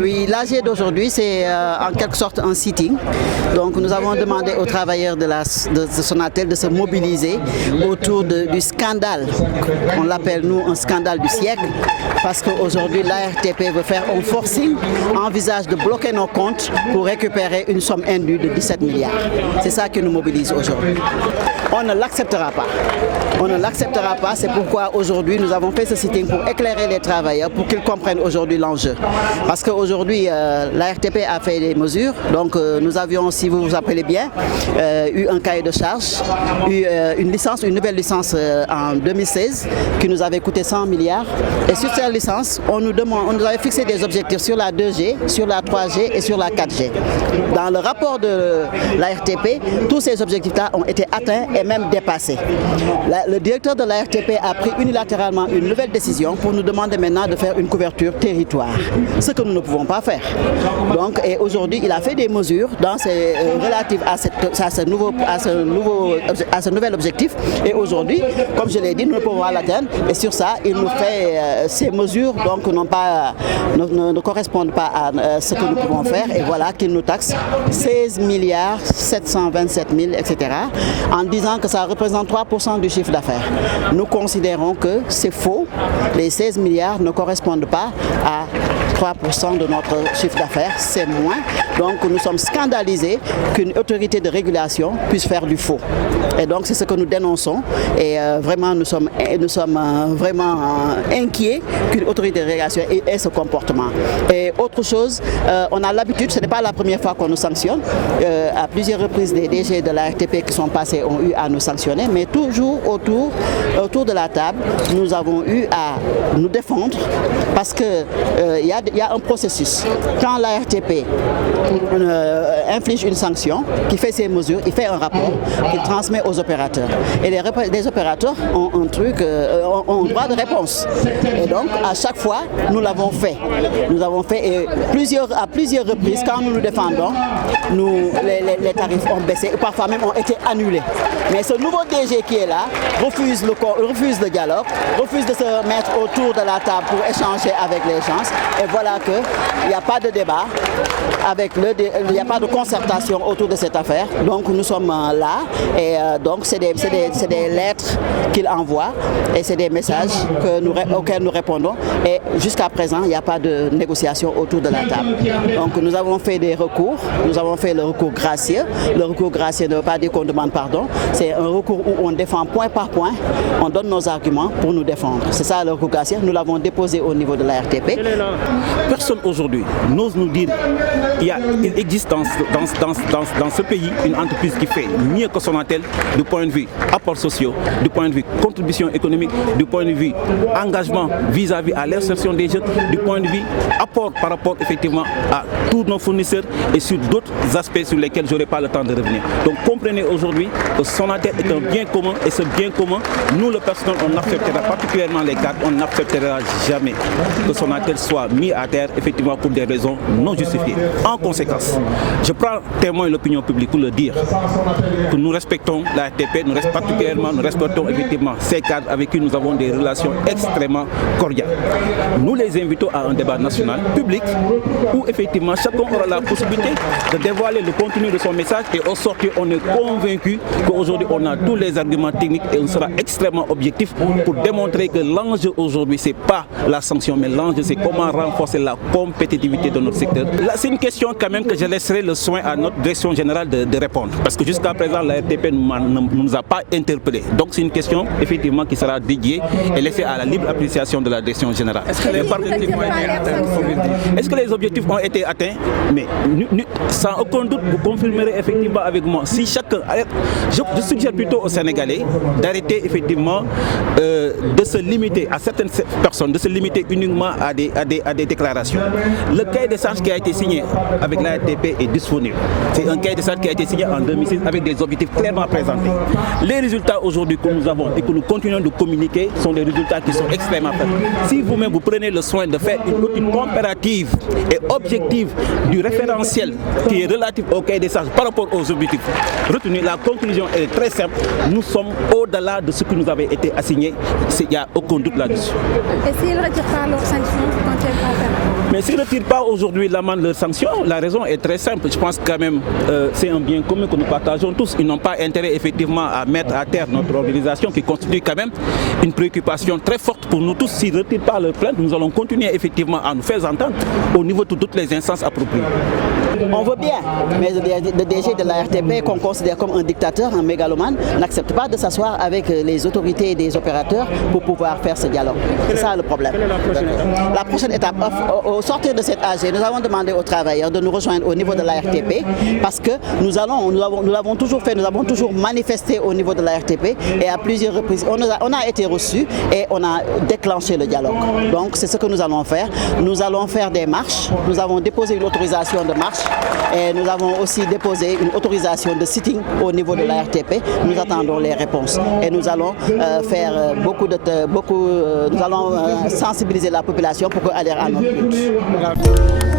Oui, l'AG d'aujourd'hui, c'est en quelque sorte un sitting. Donc nous avons demandé aux travailleurs de Sonatel de se mobiliser autour du scandale. On l'appelle nous un scandale du siècle parce qu'aujourd'hui l'ARTP veut faire un forcing, envisage de bloquer nos comptes pour récupérer une somme indue de 17 milliards. C'est ça qui nous mobilise aujourd'hui. On ne l'acceptera pas. On ne l'acceptera pas, c'est pourquoi aujourd'hui nous avons fait ce sitting pour éclairer les travailleurs, pour qu'ils comprennent aujourd'hui l'enjeu. Parce qu'aujourd'hui, l'ARTP a fait des mesures, donc nous avions, si vous vous rappelez bien, eu un cahier de charge, eu une nouvelle licence en 2016 qui nous avait coûté 100 milliards. Et sur cette licence, on nous avait fixé des objectifs sur la 2G, sur la 3G et sur la 4G. Dans le rapport de l'ARTP, tous ces objectifs-là ont été atteints et même dépassés. Le directeur de l'ARTP a pris unilatéralement une nouvelle décision pour nous demander maintenant de faire une couverture territoire, ce que nous ne pouvons pas faire. Donc, et aujourd'hui, il a fait des mesures relatives à ce nouvel objectif. Et aujourd'hui, comme je l'ai dit, nous ne pouvons pas l'atteindre. Et sur ça, il nous fait ces mesures donc ne correspondent pas à ce que nous pouvons faire. Et voilà qu'il nous taxe 16 milliards 727 000, etc. en disant que ça représente 3% du chiffre d'affaires. Nous considérons que c'est faux. Les 16 milliards ne correspondent pas à 3% de notre chiffre d'affaires, c'est moins. Donc nous sommes scandalisés qu'une autorité de régulation puisse faire du faux. Et donc c'est ce que nous dénonçons. Et vraiment nous sommes vraiment inquiets qu'une autorité de régulation ait ce comportement. Et autre chose, on a l'habitude, ce n'est pas la première fois qu'on nous sanctionne. À plusieurs reprises, les DG de la RTP qui sont passés ont eu à nous sanctionner, mais toujours autour de la table, nous avons eu à nous défendre parce qu'il y a un processus. Quand la RTP inflige une sanction, qui fait ses mesures, il fait un rapport qu'il transmet aux opérateurs. Et les opérateurs ont un droit de réponse. Et donc, à chaque fois, nous l'avons fait. Nous avons fait et à plusieurs reprises, quand nous nous défendons, les tarifs ont baissé, et parfois même ont été annulés. Mais ce nouveau DG qui est là refuse le dialogue, refuse de se mettre autour de la table pour échanger avec les gens. Et voilà qu'il n'y a pas de débat, il n'y a pas de concertation autour de cette affaire. Donc nous sommes là et donc c'est des lettres qu'il envoie et c'est des messages auxquels nous répondons. Et jusqu'à présent, il n'y a pas de négociation autour de la table. Donc nous avons fait des recours, nous avons fait le recours gracieux. Le recours gracieux ne veut pas dire qu'on demande pardon, c'est un recours où on défend point par point, on donne nos arguments pour nous défendre. C'est ça le recours gracieux, nous l'avons déposé au niveau de la RTP. Personne aujourd'hui n'ose nous dire qu'il y a une existence dans ce pays, une entreprise qui fait mieux que Sonatel du point de vue apports sociaux, du point de vue contribution économique, du point de vue engagement vis-à-vis à l'insertion des jeunes, du point de vue apport par rapport effectivement à tous nos fournisseurs et sur d'autres aspects sur lesquels je n'aurai pas le temps de revenir. Donc comprenez aujourd'hui que Sonatel est un bien commun et ce bien commun, nous le personnel, on acceptera particulièrement les cadres, on n'acceptera jamais que Sonatel soit mis à terre effectivement pour des raisons non justifiées. En conséquence, je prends témoin de l'opinion publique pour le dire que nous respectons la RTP, nous respectons effectivement ces cadres avec qui nous avons des relations extrêmement cordiales. Nous les invitons à un débat national public où effectivement chacun aura la possibilité de dévoiler le contenu de son message et au sortir on est convaincu qu'aujourd'hui on a tous les arguments techniques et on sera extrêmement objectif pour démontrer que l'enjeu aujourd'hui c'est pas la sanction mais l'enjeu c'est comment renforcer la compétitivité de notre secteur. Là c'est une question quand même que je laisserai le soin à notre direction générale de répondre parce que jusqu'à présent la RTP ne nous a pas interpellés. Donc c'est une question effectivement qui sera dédiée et laissée à la libre appréciation de la direction générale. Est-ce que les objectifs ont été atteints? Mais sans aucun doute vous confirmerez effectivement avec moi. Si chacun, je suggère plutôt aux Sénégalais d'arrêter effectivement de se limiter à certaines personnes, de se limiter uniquement à des déclarations. Le cahier de charges qui a été signé avec la RTP est disponible. C'est un cahier de charges qui a été signé en 2006 avec des objectifs clairement présentés. Les résultats aujourd'hui que nous avons monde et que nous continuons de communiquer sont des résultats qui sont extrêmement faibles. Si vous-même vous prenez le soin de faire une étude comparative et objective du référentiel qui est relatif au cahier des charges par rapport aux objectifs retenus, la conclusion est très simple. Nous sommes au-delà de ce qui nous avait été assigné. Il n'y a aucun doute là-dessus. Et s'ils ne retirent pas leurs sanctions, quand elles vont faire? Mais s'ils ne retirent pas aujourd'hui l'amende de leurs sanctions, la raison est très simple. Je pense quand même c'est un bien commun que nous partageons tous. Ils n'ont pas intérêt effectivement à mettre à terre notre organisation qui constitue quand même une préoccupation très forte pour nous tous. S'ils ne retirent pas leur plainte, nous allons continuer effectivement à nous faire entendre au niveau de toutes les instances appropriées. On veut bien, mais le DG de la RTP, qu'on considère comme un dictateur, un mégalomane, n'accepte pas de s'asseoir avec les autorités et des opérateurs pour pouvoir faire ce dialogue. C'est ça le problème. La prochaine étape, au sortir de cette AG, nous avons demandé aux travailleurs de nous rejoindre au niveau de la RTP parce que nous l'avons toujours fait, nous avons toujours manifesté au niveau de la RTP et à plusieurs reprises, on a été reçus et on a déclenché le dialogue. Donc c'est ce que nous allons faire. Nous allons faire des marches, nous avons déposé une autorisation de marche et nous avons aussi déposé une autorisation de sitting au niveau de la RTP. Nous attendons les réponses et nous allons faire nous allons sensibiliser la population pour qu'elle adhère à notre lutte.